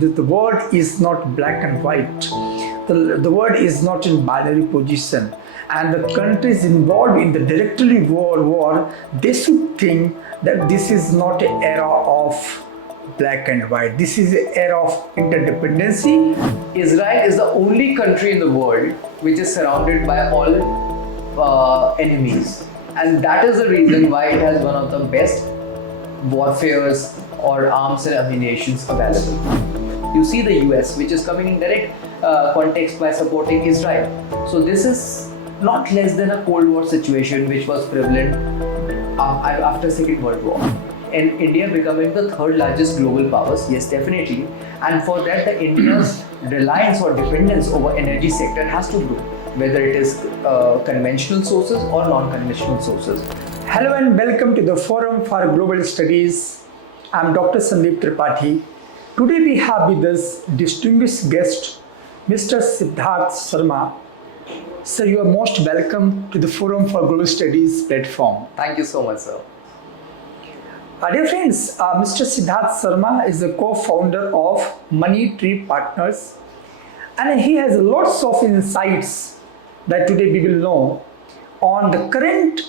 The word is not black and white. The word is not in binary position. And the countries involved in the directory war, they should think that this is not an era of black and white. This is an era of interdependency. Israel is the only country in the world which is surrounded by all enemies, and that is the reason why it has one of the best warfares or arms and ammunitions available. You see the US, which is coming in direct context by supporting Israel. So this is not less than a Cold War situation which was prevalent after Second World War. And India becoming the third largest global powers, yes, definitely. And for that, the India's reliance or dependence over energy sector has to grow, whether it is conventional sources or non-conventional sources. Hello and welcome to the Forum for Global Studies. I'm Dr. Sandeep Tripathi. Today we have with us distinguished guest, Mr. Siddharth Sharma. Sir, you are most welcome to the Forum for Global Studies platform. Thank you so much, sir. Dear friends, Mr. Siddharth Sharma is the co-founder of Money Tree Partners, and he has lots of insights that today we will know on the current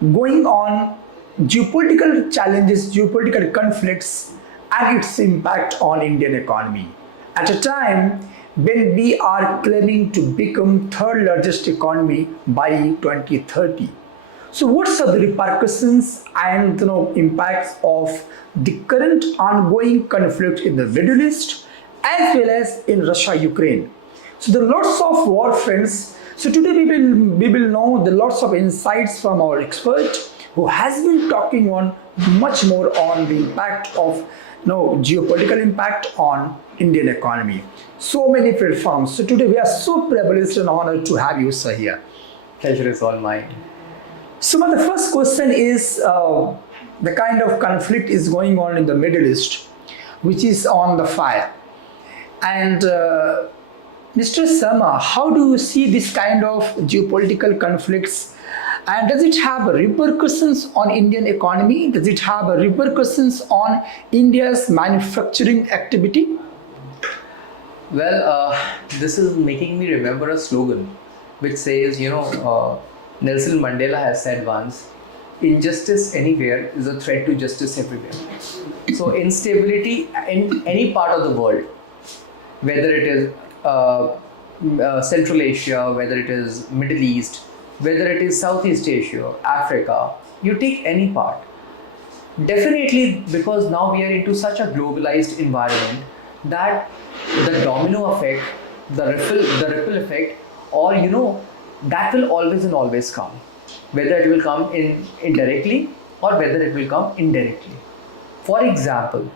going on geopolitical challenges, geopolitical conflicts, and its impact on Indian economy. At a time when we are claiming to become third largest economy by 2030. So what are the repercussions and impacts of the current ongoing conflict in the Middle East as well as in Russia-Ukraine? So there are lots of war friends. So today we will know the lots of insights from our expert who has been talking on much more on the impact of geopolitical impact on Indian economy. So many platforms. So today we are so privileged and honored to have you, sir, here. Pleasure is all mine. So the first question is the kind of conflict is going on in the Middle East, which is on the fire. And Mr. Sharma, how do you see this kind of geopolitical conflicts? And does it have repercussions on Indian economy? Does it have repercussions on India's manufacturing activity? Well, this is making me remember a slogan which says, Nelson Mandela has said once, injustice anywhere is a threat to justice everywhere. So instability in any part of the world, whether it is Central Asia, whether it is Middle East, whether it is Southeast Asia, Africa, you take any part. Definitely, because now we are into such a globalized environment that the domino effect, the ripple effect, or that will always and always come. Whether it will come indirectly or whether it will come indirectly. For example,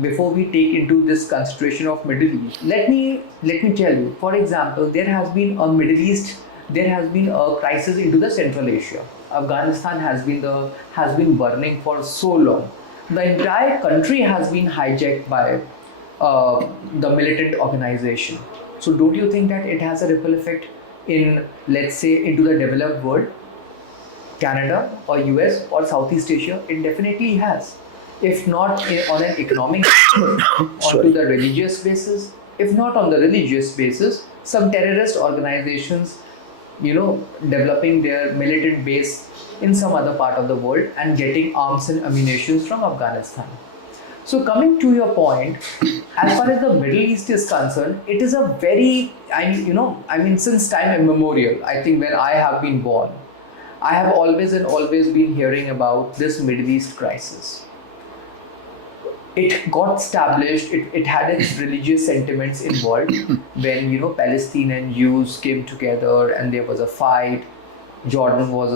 before we take into this consideration of Middle East, let me tell you. For example, there has been a crisis into the Central Asia. Afghanistan has been burning for so long. The entire country has been hijacked by the militant organization. So don't you think that it has a ripple effect in, let's say, into the developed world, Canada or US or Southeast Asia? It definitely has. If not on an economic onto the religious basis, if not on the religious basis, some terrorist organizations developing their militant base in some other part of the world and getting arms and ammunition from Afghanistan. So coming to your point, as far as the Middle East is concerned, it is a very, since time immemorial, I think when I have been born, I have always been hearing about this Middle East crisis. It got established, it had its religious sentiments involved when, Palestinian Jews came together and there was a fight. Jordan was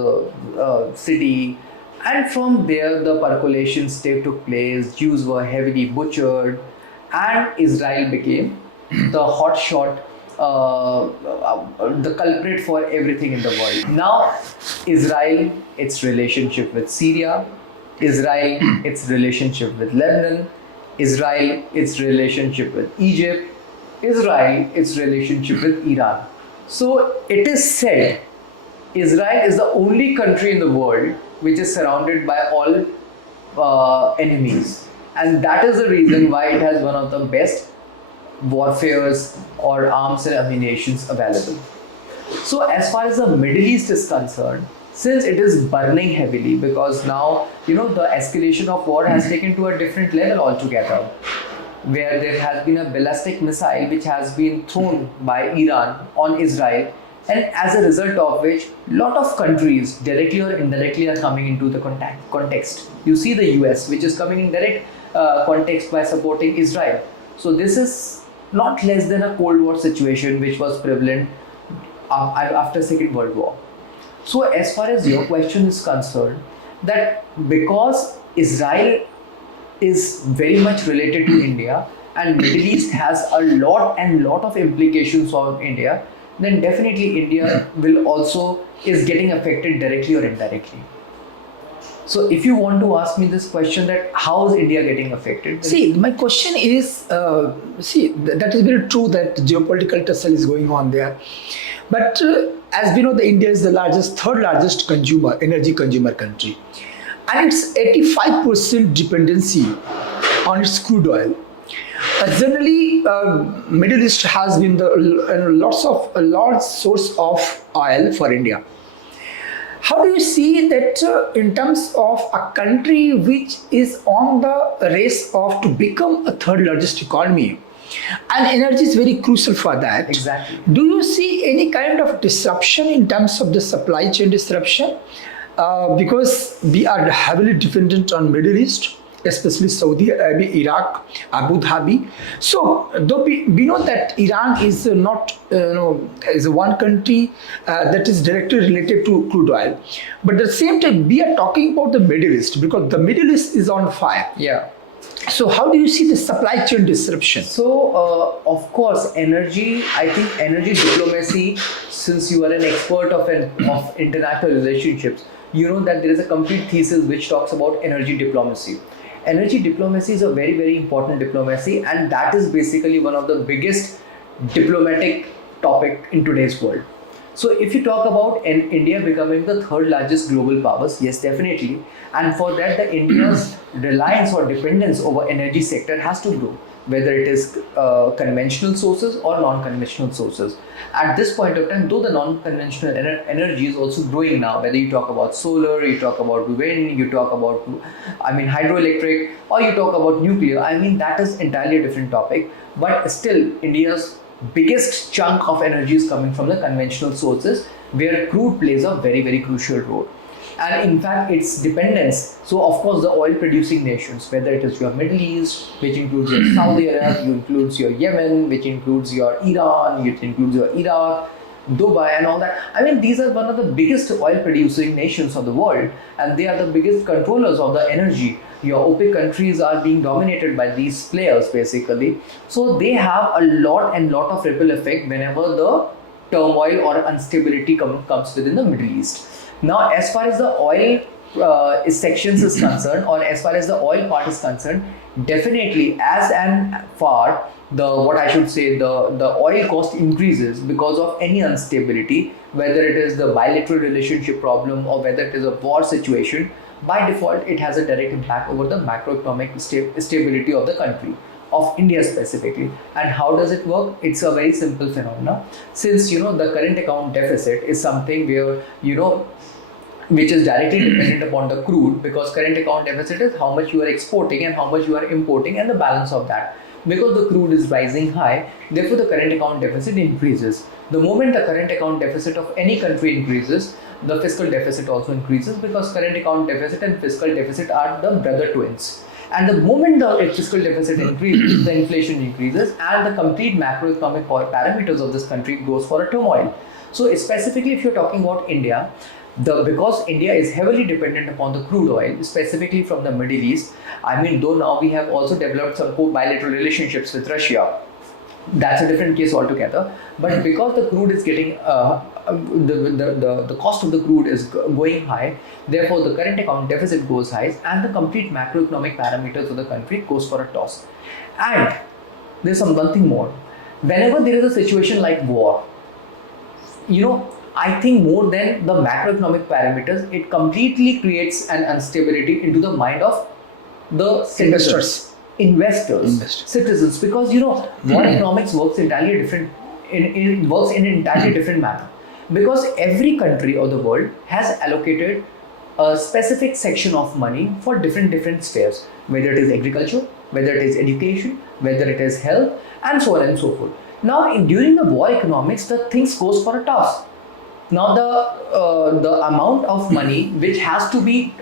a city. And from there, the percolations took place. Jews were heavily butchered, and Israel became the hotshot, the culprit for everything in the world. Now, Israel, its relationship with Syria, Israel, its relationship with Lebanon, Israel, its relationship with Egypt, Israel, its relationship with Iran. So it is said Israel is the only country in the world which is surrounded by all enemies. And that is the reason why it has one of the best warfares or arms and ammunitions available. So as far as the Middle East is concerned, since it is burning heavily, because now the escalation of war has taken to a different level altogether, where there has been a ballistic missile which has been thrown by Iran on Israel, and as a result of which lot of countries directly or indirectly are coming into the context. You see the US, which is coming in direct context by supporting Israel. So this is not less than a Cold War situation which was prevalent after Second World War. So as far as your question is concerned, that because Israel is very much related to India and Middle East has a lot of implications on India, then definitely India will also is getting affected directly or indirectly. So if you want to ask me this question, that how is India getting affected? See, my question is, that is very true that geopolitical tussle is going on there. But as we know, India is the third largest energy consumer country. And it's 85% dependency on its crude oil. Generally, Middle East has been a large source of oil for India. How do you see that in terms of a country which is on the race to become a third largest economy, and energy is very crucial for that? Exactly. Do you see any kind of disruption in terms of the supply chain disruption? Because we are heavily dependent on Middle East, especially Saudi Arabia, Iraq, Abu Dhabi. So, though we know that Iran is not, is one country that is directly related to crude oil, but at the same time, we are talking about the Middle East because the Middle East is on fire. Yeah. So, how do you see the supply chain disruption? So, of course, I think energy diplomacy, since you are an expert of international relationships, you know that there is a complete thesis which talks about energy diplomacy. Energy diplomacy is a very, very important diplomacy, and that is basically one of the biggest diplomatic topic in today's world. So if you talk about India becoming the third largest global powers, yes, definitely. And for that, the India's reliance or dependence over energy sector has to grow, whether it is conventional sources or non-conventional sources. At this point of time, though the non-conventional energy is also growing now, whether you talk about solar, you talk about wind, you talk about, hydroelectric, or you talk about nuclear, that is entirely a different topic. But still, India's biggest chunk of energy is coming from the conventional sources, where crude plays a very, very crucial role. And in fact, its dependence, so of course the oil producing nations, whether it is your Middle East, which includes your Saudi Arabia, includes your Yemen, which includes your Iran, which includes your Iraq, Dubai and all that. These are one of the biggest oil producing nations of the world, and they are the biggest controllers of the energy. Your OPEC countries are being dominated by these players basically. So they have a lot of ripple effect whenever the turmoil or instability comes within the Middle East. Now, as far as the oil sections is concerned, or as far as the oil part is concerned, definitely as and far the oil cost increases because of any instability, whether it is the bilateral relationship problem or whether it is a war situation, by default it has a direct impact over the macroeconomic stability of the country, of India specifically. And how does it work? It's a very simple phenomenon. Since the current account deficit is something where which is directly dependent upon the crude, because current account deficit is how much you are exporting and how much you are importing and the balance of that. Because the crude is rising high, therefore the current account deficit increases. The moment the current account deficit of any country increases, the fiscal deficit also increases, because current account deficit and fiscal deficit are the brother twins. And the moment the fiscal deficit increases, the inflation increases, and the complete macroeconomic parameters of this country goes for a turmoil. So specifically, if you're talking about India, because India is heavily dependent upon the crude oil, specifically from the Middle East, though now we have also developed some bilateral relationships with Russia, that's a different case altogether. But because the crude is getting, the cost of the crude is going high, therefore the current account deficit goes high, and the complete macroeconomic parameters of the country goes for a toss. And there's one thing more. Whenever there is a situation like war, I think more than the macroeconomic parameters, it completely creates an instability into the mind of the citizens, investors, citizens, because war economics works entirely different. Works in an entirely different manner, because every country of the world has allocated a specific section of money for different spheres, whether it is agriculture, whether it is education, whether it is health, and so on and so forth. Now, during the war economics, the things goes for a toss. Now, the amount of money which has to be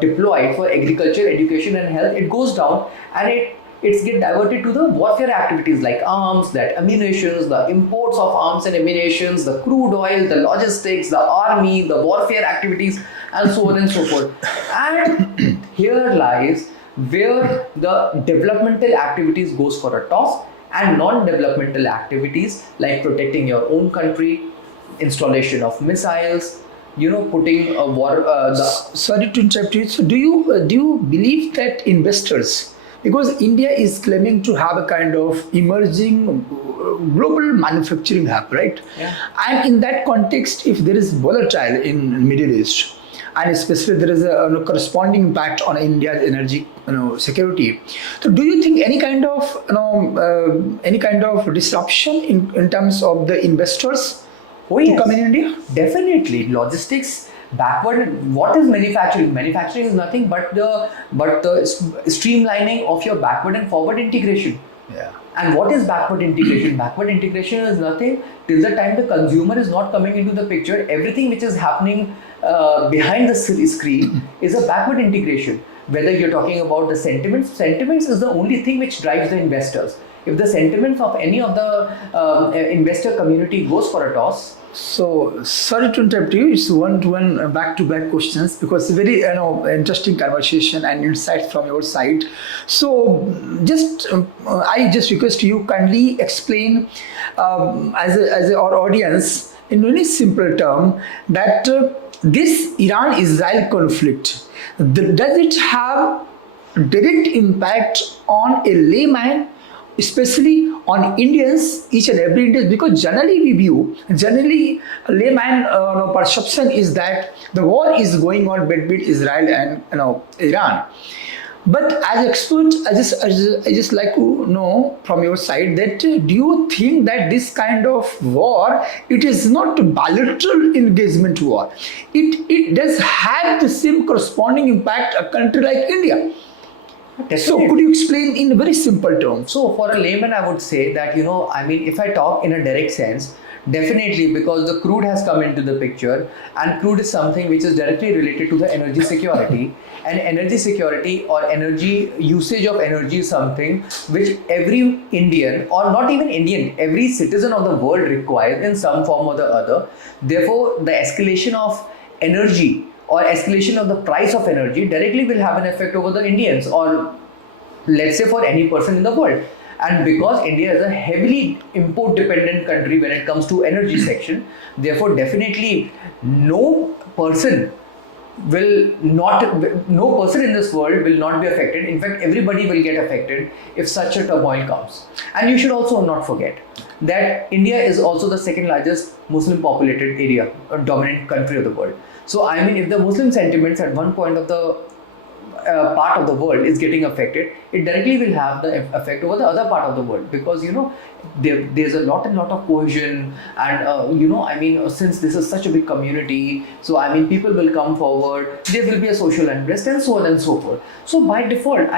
deployed for agriculture, education, and health, it goes down, and it's get diverted to the warfare activities like arms, that ammunitions, the imports of arms and ammunitions, the crude oil, the logistics, the army, the warfare activities, and so on and so forth. And here lies where the developmental activities goes for a toss, and non-developmental activities like protecting your own country, installation of missiles, putting a war. Sorry to interrupt you. So, do you believe that investors, because India is claiming to have a kind of emerging global manufacturing hub, right? Yeah. And in that context, if there is volatile in Middle East, and especially there is a corresponding impact on India's energy security. So, do you think any kind of disruption in terms of the investors to come in India? Definitely. Logistics backward. What is manufacturing? Manufacturing is nothing but the streamlining of your backward and forward integration. Yeah. And what is backward integration? Backward integration is nothing till the time the consumer is not coming into the picture. Everything which is happening behind the screen is a backward integration. Whether you're talking about the sentiments is the only thing which drives the investors. If the sentiments of any of the investor community goes for a toss. So, sorry to interrupt you. It's one-to-one, back-to-back questions, because very interesting conversation and insight from your side. So, I just request you kindly explain as our audience in very simple term that this Iran-Israel conflict, does it have direct impact on a layman, especially on Indians, each and every Indian? Because generally layman perception is that the war is going on between Israel and Iran. But as expert, I just like to know from your side that do you think that this kind of war, it is not a bilateral engagement war? It does have the same corresponding impact a country like India. Definitely. So could you explain in very simple terms? So for a layman, I would say that, if I talk in a direct sense, definitely, because the crude has come into the picture, and crude is something which is directly related to the energy security. And energy security or energy usage of energy is something which every Indian, or not even Indian, every citizen of the world requires in some form or the other. Therefore, the escalation of energy or escalation of the price of energy directly will have an effect over the Indians, or let's say for any person in the world. And because India is a heavily import dependent country when it comes to energy section, therefore definitely no person in this world will not be affected. In fact, everybody will get affected if such a turmoil comes. And you should also not forget that India is also the second largest Muslim populated area, a dominant country of the world. So, if the Muslim sentiments at one point of the part of the world is getting affected, it directly will have the effect over the other part of the world, because there's a lot of cohesion, and since this is such a big community, so people will come forward, there will be a social unrest and so on and so forth. So by default,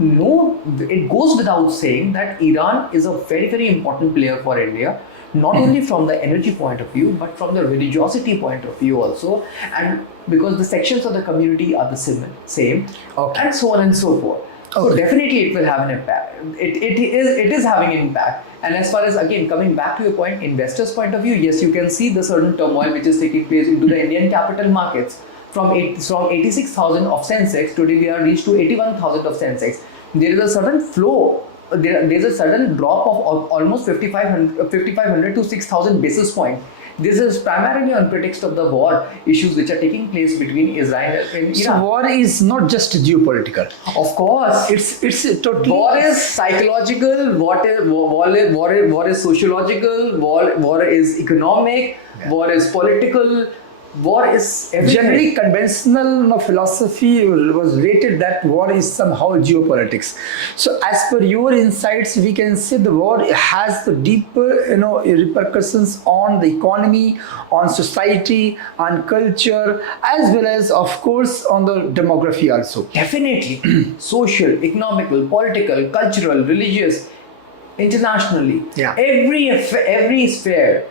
it goes without saying that Iran is a very, very important player for India, not only from the energy point of view, but from the religiosity point of view also, and because the sections of the community are the same, okay, and so on and so forth. Okay. So definitely it will have an impact. It is having an impact. And as far as, again, coming back to your point, investors' point of view, yes, you can see the certain turmoil which is taking place into the Indian capital markets. From 86,000 of Sensex, today we are reached to 81,000 of Sensex. There is a sudden flow. There's a sudden drop of almost 5,500 to 6,000 basis points. This is primarily on pretext of the war issues which are taking place between Israel and Iran. So war is not just geopolitical. Of course, it's totally. War is psychological. War is sociological. War is economic. Yeah. War is political. war is everywhere. Generally, conventional philosophy was rated that war is somehow geopolitics. So, as per your insights, we can say the war has the deeper, repercussions on the economy, on society, on culture, as well as, of course, on the demography also. Definitely. Social, economical, political, cultural, religious, internationally. Yeah. Every sphere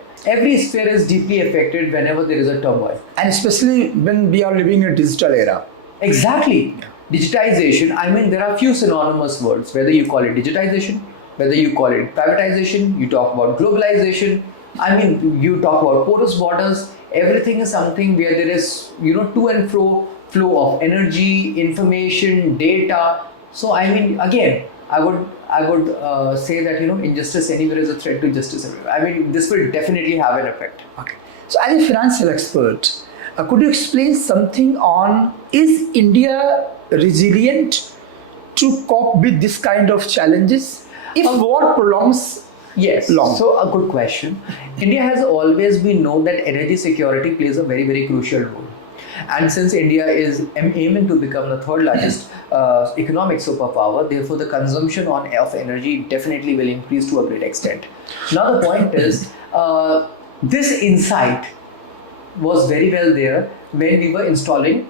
is deeply affected whenever there is a turmoil. And especially when we are living in a digital era. Exactly. Digitization, I mean, there are few synonymous words, whether you call it digitization, whether you call it privatization, you talk about globalization, I mean, you talk about porous borders, everything is something where there is, to and fro flow of energy, information, data. So, I mean, again, I would say that, injustice anywhere is a threat to justice everywhere. I mean, this will definitely have an effect. Okay. So, as a financial expert, could you explain something on, is India resilient to cope with this kind of challenges if war prolongs? Yes. Long. So a good question. India has always been known that energy security plays a very, very crucial role. And since India is aiming to become the third largest economic superpower, therefore the consumption of energy definitely will increase to a great extent. Now the point is, this insight was very well there when we were installing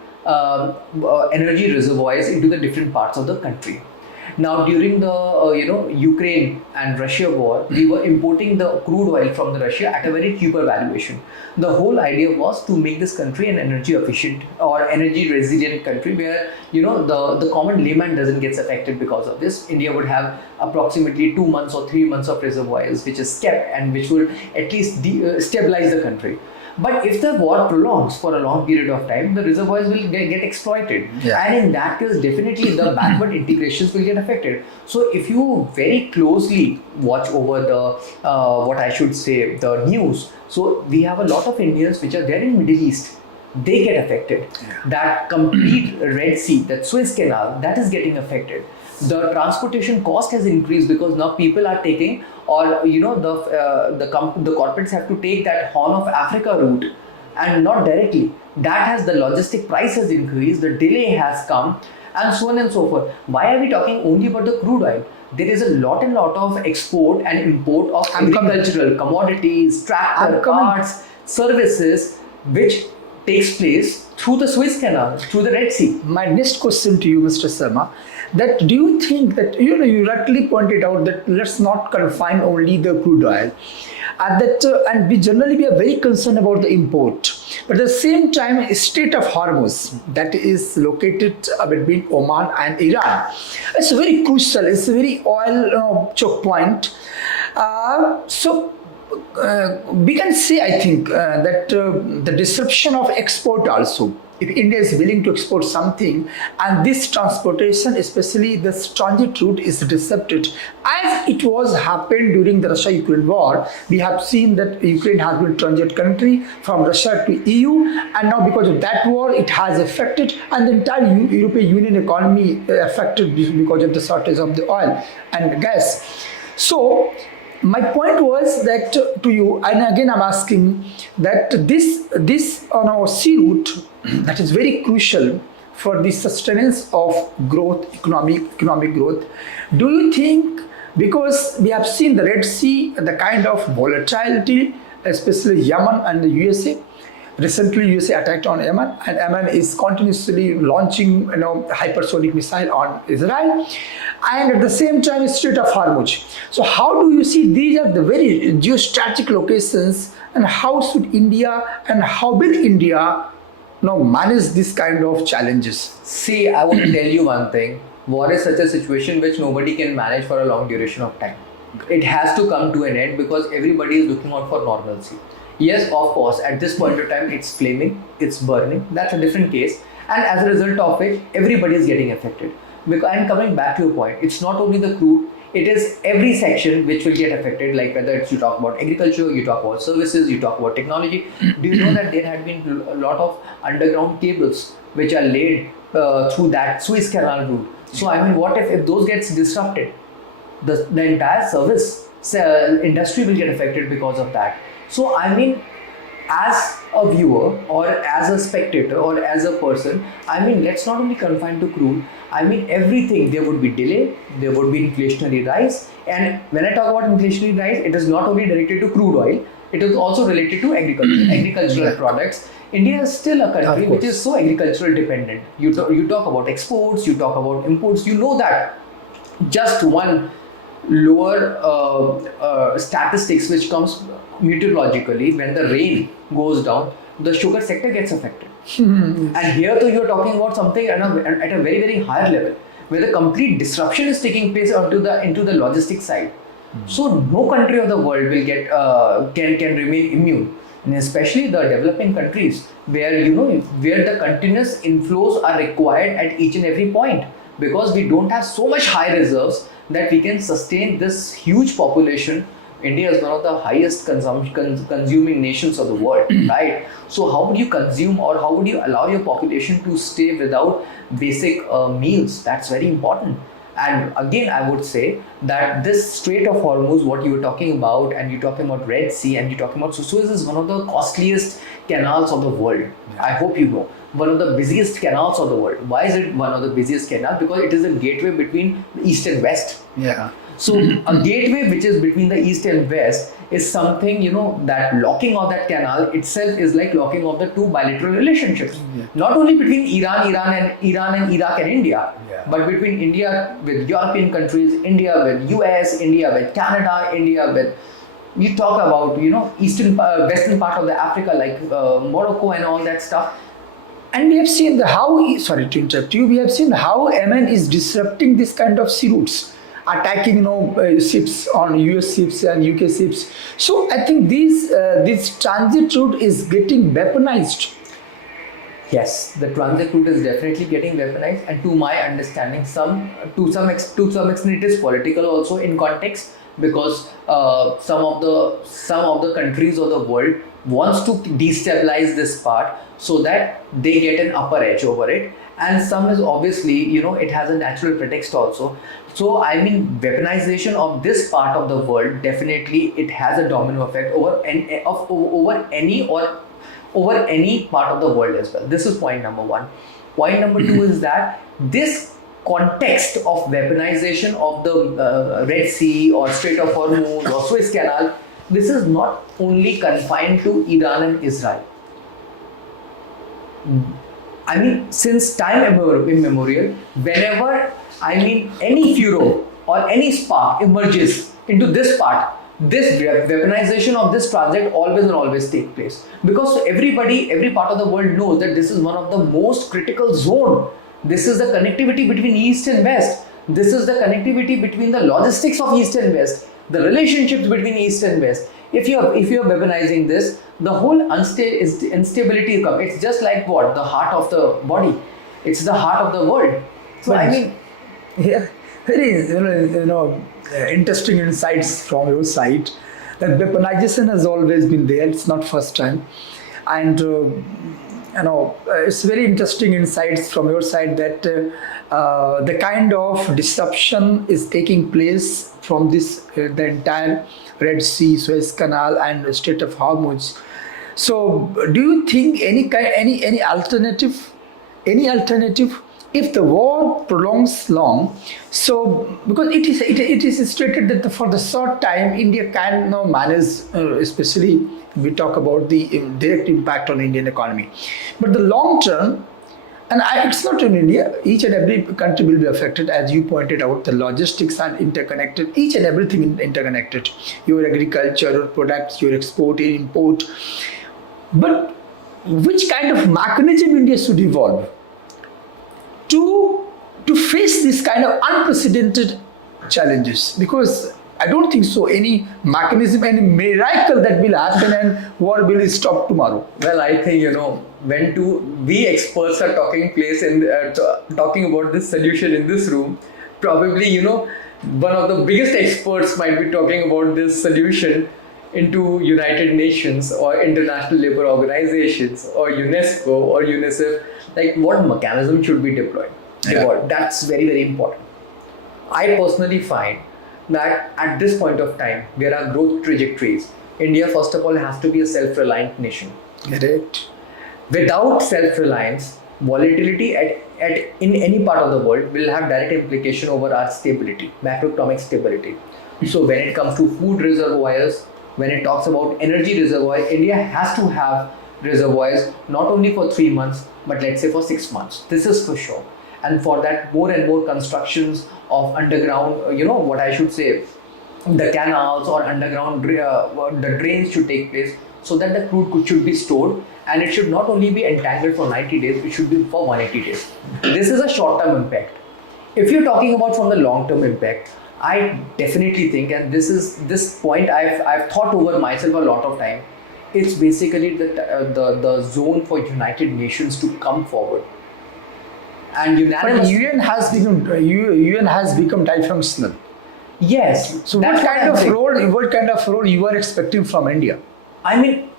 energy reservoirs into the different parts of the country. Now, during the Ukraine and Russia war, we were importing the crude oil from the Russia at a very cheaper valuation. The whole idea was to make this country an energy efficient or energy resilient country where the common layman doesn't get affected because of this. India would have approximately 2 months or 3 months of reservoirs which is kept and which will at least stabilize the country. But if the war prolongs for a long period of time, the reservoirs will get exploited. Yeah. And in that case, definitely the backward integrations will get affected. So if you very closely watch over the, the news, so we have a lot of Indians which are there in Middle East. They get affected. Yeah. That complete Red Sea, that Suez Canal, that is getting affected. The transportation cost has increased because now people are taking, or the corporates have to take that Horn of Africa route and not directly. That has, the logistic price has increased, the delay has come, and so on and so forth. Why are we talking only about the crude oil? There is a lot of export and import of agricultural commodities, tractor, parts, services, which takes place through the Suez Canal, through the Red Sea. My next question to you, Mr. Sharma, that do you think that, you rightly pointed out that let's not confine only the crude oil, and we generally are very concerned about the import. But at the same time, Strait of Hormuz, that is located between Oman and Iran, it's very crucial, it's a very oil choke point. We can say, I think, that the disruption of export also, if India is willing to export something and this transportation, especially this transit route, is disrupted, as it was happened during the Russia-Ukraine war. We have seen that Ukraine has been transit country from Russia to EU, and now because of that war, it has affected, and the entire European Union economy affected because of the shortage of the oil and gas. So, my point was that to you, and again I'm asking that this on our sea route, that is very crucial for the sustenance of growth, economic growth. Do you think, because we have seen the Red Sea, the kind of volatility, especially Yemen and the USA. Recently, USA attacked on Yemen, and Yemen is continuously launching, hypersonic missile on Israel, and at the same time, Strait of Hormuz. So, how do you see these are the very geostrategic locations, and how should India and how will India, manage this kind of challenges? See, I want to tell you one thing. War is such a situation which nobody can manage for a long duration of time. It has to come to an end because everybody is looking out for normalcy. Yes, of course, at this point of time, it's flaming, it's burning. That's a different case. And as a result of it, everybody is getting affected. And coming back to your point, it's not only the crude, it is every section which will get affected, like whether it's you talk about agriculture, you talk about services, you talk about technology. Do you know that there had been a lot of underground cables which are laid through that Suez Canal route? So, I mean, what if those gets disrupted? The entire service industry will get affected because of that. So, I mean, as a viewer or as a spectator or as a person, I mean, let's not only confine to crude. I mean, everything, there would be delay, there would be inflationary rise. And when I talk about inflationary rise, it is not only directed to crude oil, it is also related to agricultural products. India is still a country which is so agricultural dependent. You talk about exports, you talk about imports, you know that just one lower statistics which comes meteorologically, when the rain goes down, the sugar sector gets affected. And here though you're talking about something at a very, very higher level, where the complete disruption is taking place into the logistics side. So no country of the world will get can remain immune, and especially the developing countries where where the continuous inflows are required at each and every point, because we don't have so much high reserves that we can sustain this huge population. India is one of the highest consuming nations of the world, right? So how would you consume, or how would you allow your population to stay without basic meals? That's very important. And again, I would say that this Strait of Hormuz, what you were talking about, and you're talking about Red Sea, and you're talking about Suez, is one of the costliest canals of the world. Yeah. I hope you know. One of the busiest canals of the world. Why is it one of the busiest canals? Because it is a gateway between East and West. Yeah. So a gateway which is between the East and West is something, that locking of that canal itself is like locking of the two bilateral relationships. Yeah. Not only between Iran and Iraq and India, but between India with European countries, India with US, India with Canada, India with, you talk about, western part of the Africa like Morocco and all that stuff. And we have seen sorry to interrupt you, we have seen how Yemen is disrupting this kind of sea routes, attacking ships on US ships and UK ships. So I think this transit route is getting weaponized. Yes, the transit route is definitely getting weaponized, and to my understanding, to some extent it is political also in context, because some of the countries of the world wants to destabilize this part so that they get an upper edge over it, and some is obviously it has a natural pretext also. So I mean, weaponization of this part of the world, definitely it has a domino effect over any part of the world as well. This is point number one. Point number two is that this context of weaponization of the Red Sea or Strait of Hormuz or Suez Canal, this is not only confined to Iran and Israel. I mean, since time immemorial, whenever any furor or any spark emerges into this part, this weaponization of this transit always take place, because every part of the world knows that this is one of the most critical zone. This is the connectivity between East and West. This is the connectivity between the logistics of East and West, the relationships between East and West. If you're weaponizing this, the whole instability comes. It's just like what? The heart of the body. It's the heart of the world. So yeah, very interesting insights from your side. That weaponization has always been there. It's not first time, and it's very interesting insights from your side that the kind of disruption is taking place from the entire Red Sea, Suez Canal, and Strait of Hormuz. So, do you think any alternative if the war prolongs long? So, because it is stated that for the short time India can now manage, especially we talk about the direct impact on Indian economy, but the long term. And it's not in India. Each and every country will be affected. As you pointed out, the logistics are interconnected. Each and everything is interconnected. Your agriculture, your products, your export, your import. But which kind of mechanism India should evolve to face this kind of unprecedented challenges? Because I don't think so any mechanism, any miracle that will happen and war will stop tomorrow. Well, I think, when we experts are talking about this solution in this room, probably, one of the biggest experts might be talking about this solution into United Nations or International Labour Organizations or UNESCO or UNICEF, like what mechanism should be deployed. Yeah. That's very, very important. I personally find that at this point of time, where our growth trajectories India, first of all, has to be a self-reliant nation. Correct. Without self-reliance, volatility in any part of the world will have direct implication over our stability, macroeconomic stability. So when it comes to food reservoirs, when it talks about energy reservoir, India has to have reservoirs not only for 3 months, but let's say for 6 months. This is for sure. And for that, more and more constructions of underground, what I should say, the canals or underground, the drains should take place so that the crude should be stored, and it should not only be entangled for 90 days, it should be for 180 days. This is a short-term impact. If you're talking about from the long-term impact, I definitely think, and this point I've thought over myself a lot of time, it's basically the zone for United Nations to come forward. And But unanimous. UN has become dysfunctional. Yes. So that's what kind of role you are expecting from India? I mean,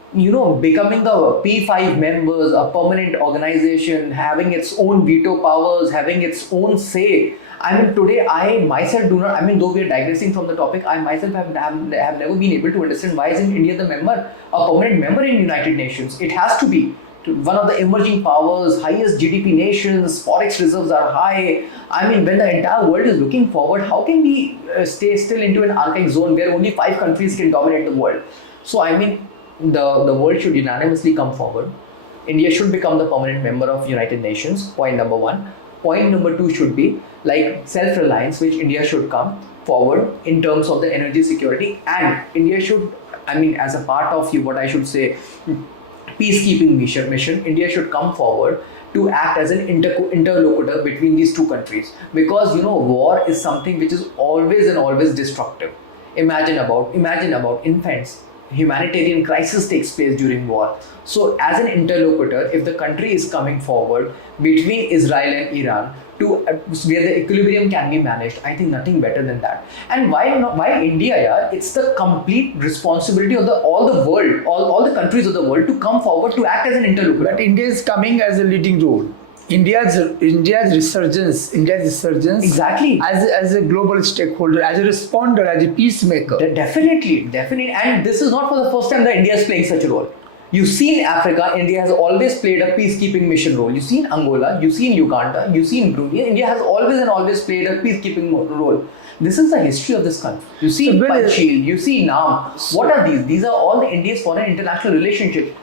becoming the P5 members, a permanent organization, having its own veto powers, having its own say. I mean, today I myself do not, though we are digressing from the topic, I myself have never been able to understand why isn't India a permanent member in United Nations. It has to be. One of the emerging powers, highest GDP nations, forex reserves are high. I mean, when the entire world is looking forward, how can we stay still into an archaic zone where only 5 countries can dominate the world? So, the world should unanimously come forward. India should become the permanent member of United Nations, point number 1. Point number 2 should be like self-reliance, which India should come forward in terms of the energy security, and India should, as a part of what I should say, peacekeeping mission, India should come forward to act as an interlocutor between these two countries, because war is something which is always and always destructive. Imagine about infants. Humanitarian crisis takes place during war. So as an interlocutor, if the country is coming forward between Israel and Iran to where the equilibrium can be managed, I think nothing better than that. And why India? Yeah, it's the complete responsibility of all the world, all the countries of the world to come forward to act as an interlocutor. But India is coming as a leading role. India's resurgence Exactly. as a global stakeholder, as a responder, as a peacemaker. Definitely. And this is not for the first time that India is playing such a role. You've seen Africa, India has always played a peacekeeping mission role. You've seen Angola, you've seen Uganda, you've seen Brunei. India has always played a peacekeeping role. This is the history of this country. You see Panchil, you see NAM. What are these? These are all the India's foreign international relationships.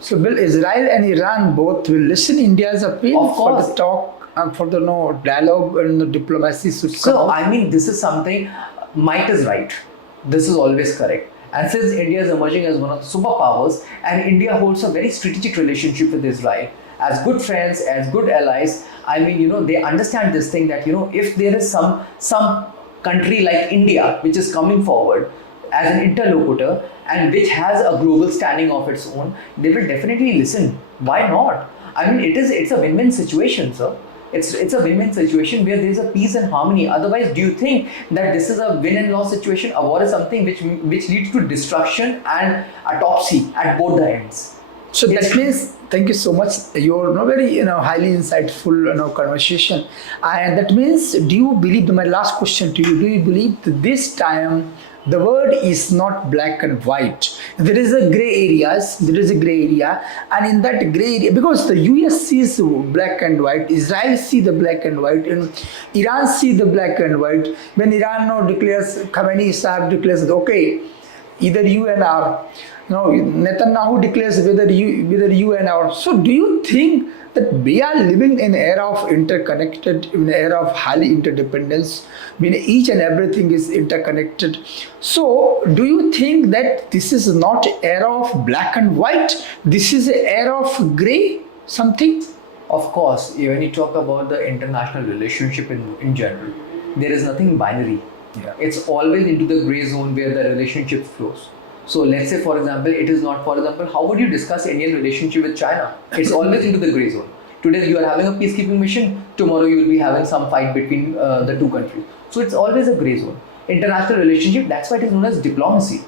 So, will Israel and Iran both will listen India's appeal for the talk and for the dialogue and the diplomacy should come? So, this is something, might is right. This is always correct. And since India is emerging as one of the superpowers, and India holds a very strategic relationship with Israel, as good friends, as good allies, they understand this thing that, if there is some country like India which is coming forward as an interlocutor and which has a global standing of its own, they will definitely listen. Why not? It's a win-win situation, sir. It's a win-win situation where there is a peace and harmony. Otherwise, do you think that this is a win and loss situation? A war is something which leads to destruction and autopsy at both the ends. So that means, thank you so much. You're very highly insightful conversation, and that means, do you believe? My last question to you: do you believe that this time the world is not black and white? There is a gray areas. There is a gray area, and in that gray area, because the US sees black and white, Israel see the black and white, and Iran see the black and white. When Iran now declares, Khamenei Sahib declares, okay, either you and our. No, Netanyahu declares whether you and our. So, do you think that we are living in an era of interconnected, in an era of highly interdependence, when each and everything is interconnected? So, do you think that this is not an era of black and white? This is an era of grey something? Of course, when you talk about the international relationship in general, there is nothing binary. Yeah. It's always into the grey zone where the relationship flows. So let's say, for example, it is not, for example, how would you discuss Indian relationship with China? It's always into the grey zone. Today you are having a peacekeeping mission, tomorrow you will be having some fight between the two countries. So it's always a grey zone. International relationship, that's why it is known as diplomacy.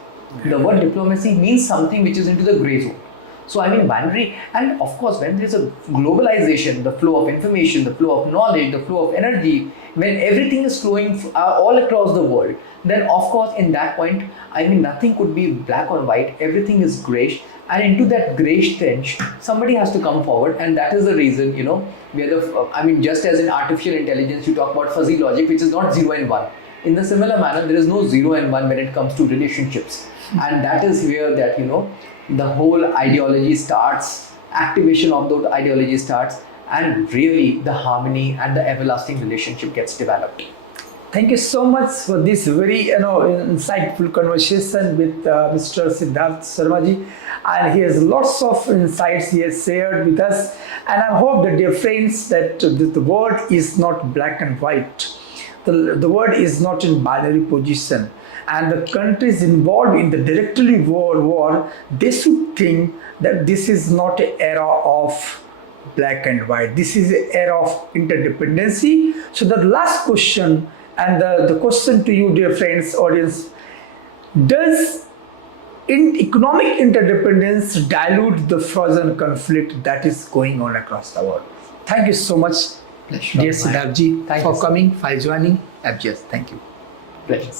The word diplomacy means something which is into the grey zone. So I mean binary, and of course when there is a globalization, the flow of information, the flow of knowledge, the flow of energy, when everything is flowing all across the world, then of course in that point, I mean nothing could be black or white, everything is grayish, and into that grayish tinge, somebody has to come forward, and that is the reason, we are I mean just as in artificial intelligence, you talk about fuzzy logic, which is not 0 and 1. In the similar manner, there is no 0 and 1 when it comes to relationships, and that is where that the whole ideology starts, activation of the ideology starts, and really the harmony and the everlasting relationship gets developed. Thank you so much for this very insightful conversation with Mr. Siddharth Sharma ji, and he has lots of insights he has shared with us, and I hope that dear friends that the world is not black and white. The world is not in binary position, and the countries involved in the directory war, they should think that this is not an era of black and white. This is an era of interdependency. So the last question, and the question to you, dear friends, audience, does economic interdependence dilute the frozen conflict that is going on across the world? Thank you so much, dear Siddharth ji, for coming, for joining FGS. Thank you. Pleasure.